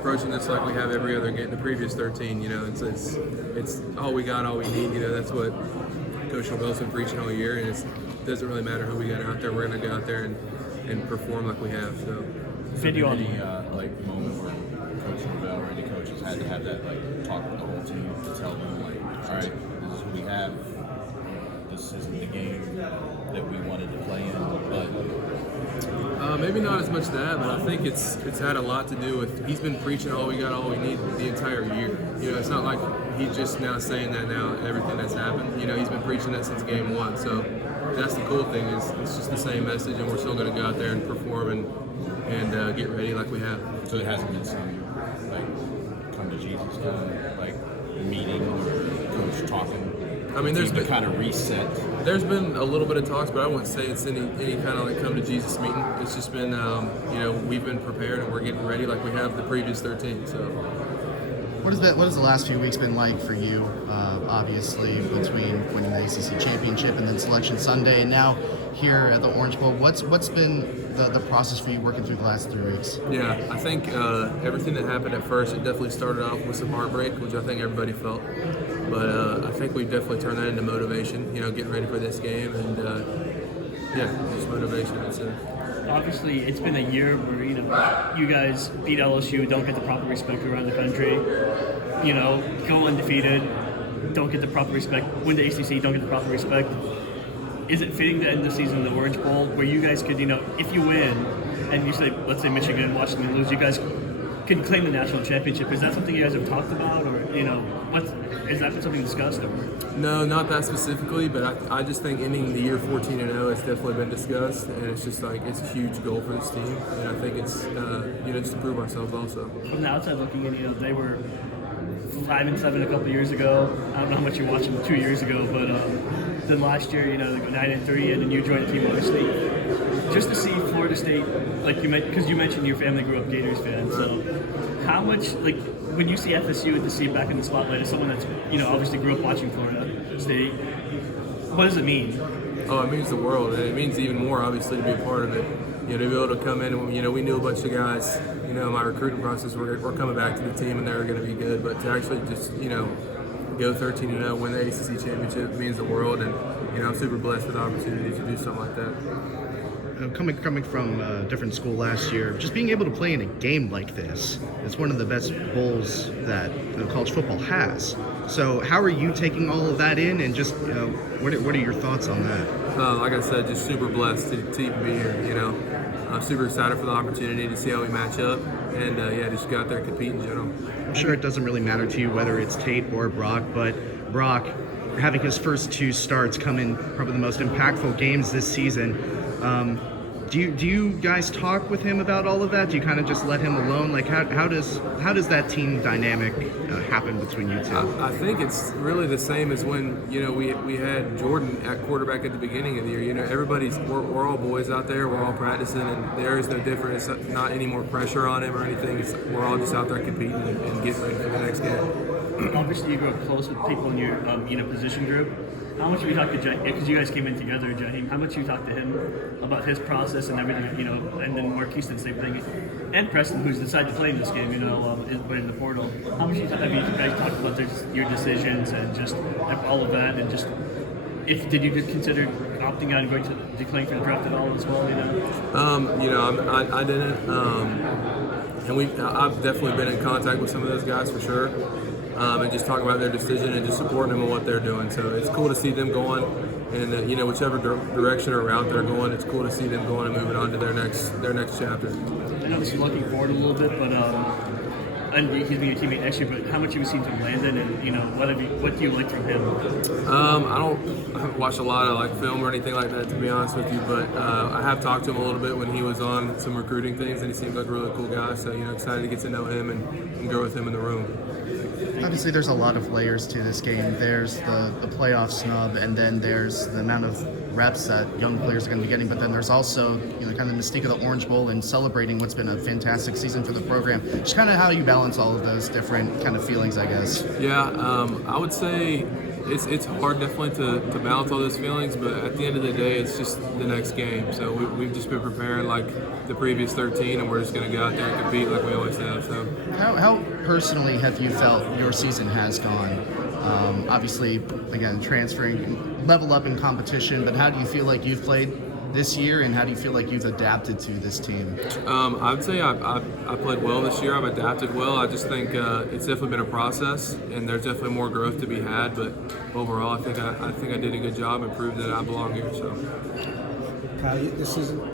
approaching this like we have every other game, the previous 13. It's all we got, all we need. That's what Coach Norvell's been preaching all year, and it doesn't really matter who we got out there. We're going to go out there and perform like we have. So, video on any moment where Coach Norvell or any coaches had to have that talk with the whole team to tell them all right, this is who we have. This isn't the game that we wanted to play in, but maybe not as much that, but I think it's had a lot to do with he's been preaching all we got, all we need the entire year. It's not like he's just now saying that now everything that's happened. He's been preaching that since game one. So that's the cool thing is it's just the same message, and we're still going to go out there and perform and get ready like we have. So it hasn't been some come to Jesus kind of meeting or coach talking. I mean, there's been kind of reset. There's been a little bit of talks, but I wouldn't say it's any kind of come to Jesus meeting. It's just been, we've been prepared and we're getting ready like we have the previous 13. So, what has the last few weeks been like for you? Obviously, between winning the ACC championship and then Selection Sunday, and now here at the Orange Bowl, what's been the process for you working through the last 3 weeks? Yeah, I think everything that happened at first, it definitely started off with some heartbreak, which I think everybody felt. But I think we've definitely turned that into motivation, getting ready for this game, and just motivation, I'd say. Obviously, it's been a year where, you guys beat LSU, don't get the proper respect around the country, go undefeated, don't get the proper respect, win the ACC, don't get the proper respect. Is it fitting to end the season in the Orange Bowl where you guys could, if you win and you say, let's say Michigan, Washington lose, you guys can claim the national championship? Is that something you guys have talked about, or, is that something discussed? Or? No, not that specifically, but I just think ending the year 14-0 has definitely been discussed, and it's just it's a huge goal for this team, and I think it's just to prove ourselves also. From the outside looking in, they were 5-7 a couple years ago. I don't know how much you watched them 2 years ago, but then last year, they go 9-3, and then you joined Team State. Just to see Florida State, because you mentioned your family grew up Gators fans, so how much, when you see FSU and to see it back in the spotlight as someone that's, obviously grew up watching Florida State, what does it mean? Oh, it means the world, and it means even more, obviously, to be a part of it. To be able to come in, and, we knew a bunch of guys, in my recruiting process, we're coming back to the team and they're going to be good, but to actually just, go 13-0, win the ACC championship means the world, and, I'm super blessed with the opportunity to do something like that. Coming from a different school last year, just being able to play in a game like this, it's one of the best bowls that college football has. So how are you taking all of that in, and just what are your thoughts on that? Like I said, just super blessed to even be here. I'm super excited for the opportunity to see how we match up, and just go out there and compete in general. I'm sure it doesn't really matter to you whether it's Tate or Brock, but Brock, having his first 2 starts come in probably the most impactful games this season. Do you guys talk with him about all of that? Do you kind of just let him alone? How does that team dynamic happen between you two? I think it's really the same as when we had Jordan at quarterback at the beginning of the year. We're all boys out there. We're all practicing, and there is no difference. It's not any more pressure on him or anything. We're all just out there competing and getting ready for the next game. Obviously, you grew up close with people in your position group. How much have you talked to Jaheim? Because you guys came in together, Jaheim. How much have you talked to him about his process and everything, and then Marquise did the same thing, and Preston, who's decided to play in this game, is put in the portal. How much have you guys talked about your decisions and just all of that, and just did you consider opting out and going to declaring for the draft at all as well? I didn't, and I've definitely been in contact with some of those guys for sure. And just talking about their decision and just supporting them on what they're doing. So it's cool to see them going, and whichever direction or route they're going, it's cool to see them going and moving on to their next chapter. I know this is looking forward a little bit, but and he's being your teammate next year. But how much have you seen from Landon, and what do you like from him? I haven't watched a lot of film or anything like that, to be honest with you, but I have talked to him a little bit when he was on some recruiting things, and he seems like a really cool guy. So excited to get to know him and grow with him in the room. Obviously, there's a lot of layers to this game. There's the playoff snub, and then there's the amount of reps that young players are going to be getting. But then there's also, kind of the mystique of the Orange Bowl and celebrating what's been a fantastic season for the program. Just kind of how you balance all of those different kind of feelings, I guess. Yeah, I would say it's hard definitely to balance all those feelings, but at the end of the day, it's just the next game. So we've just been preparing like the previous 13, and we're just going to go out there and compete like we always have. So How personally have you felt your season has gone? Obviously, again, transferring, level up in competition, but how do you feel like you've played this year, and how do you feel like you've adapted to this team? I would say I played well this year. I've adapted well. I just think it's definitely been a process, and there's definitely more growth to be had. But overall, I think I did a good job and proved that I belong here. So. Kyle, this season